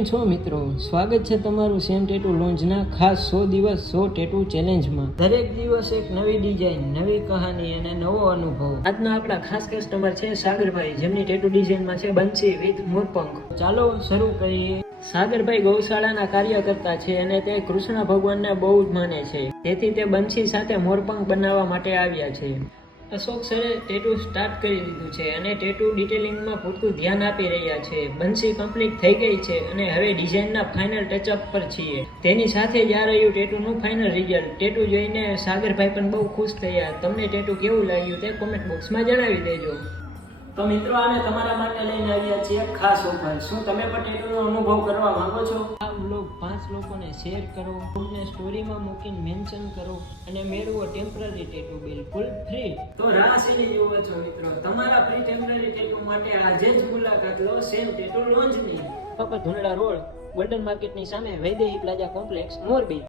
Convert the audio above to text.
કેમ છો મિત્રો? સ્વાગત છે તમારું સેમ ટેટુ લોન્ચના ખાસ 100 દિવસ 100 ટેટુ ચેલેન્જમાં. દરેક દિવસ એક નવી ડિઝાઇન, નવી કહાની અને નવો અનુભવ. આજના આપણા ખાસ કસ્ટમર છે સાગરભાઈ, જેમની ટેટુ ડિઝાઇનમાં છે બંસી વિથ મોરપંખ. ચાલો શરૂ કરીએ. સાગરભાઈ ગૌશાળાના કાર્યકર્તા છે અને તે કૃષ્ણ ભગવાનને બહુ જ માને છે, તેથી તે બંસી સાથે મોરપંખ બનાવવા માટે આવ્યા છે. અશોક સરે ટેટુ સ્ટાર્ટ કરી દીધું છે અને ટેટુ ડિટેલિંગમાં પૂરતું ધ્યાન આપી રહ્યા છે. બંસી કમ્પ્લીટ થઈ ગઈ છે અને હવે ડિઝાઇનના ફાઇનલ ટચઅપ પર છીએ. તેની સાથે જ આ રહ્યું ટેટુનું ફાઇનલ રિઝલ્ટ. ટેટુ જોઈને સાગરભાઈ પણ બહુ ખુશ થયા. તમને ટેટુ કેવું લાગ્યું તે કોમેન્ટ બોક્સમાં જણાવી દેજો. તો મિત્રો, અમે તમારા માટે લઈને આવ્યા છીએ ખાસ ઓફર. શું તમે પણ ટેટુનો અનુભવ કરવા માંગો છો? આ વ્લોગ 5 લોકોને શેર કરો, ગ્રુપને સ્ટોરીમાં મૂકીને મેન્શન કરો અને મેળવો ટેમ્પરરી ટેટુ બિલકુલ ફ્રી. તો રાહ શેની જુઓ છો મિત્રો? તમારા ફ્રી ટેમ્પરરી ટેટુ માટે આજે જ મુલાકાત લો સેમ ટેટુ લોન્ચની. ફક્ત ધુંડળા રોડ, ગોલ્ડન માર્કેટની સામે વૈદેહી પ્લાઝા કોમ્પ્લેક્સ, મોરબી.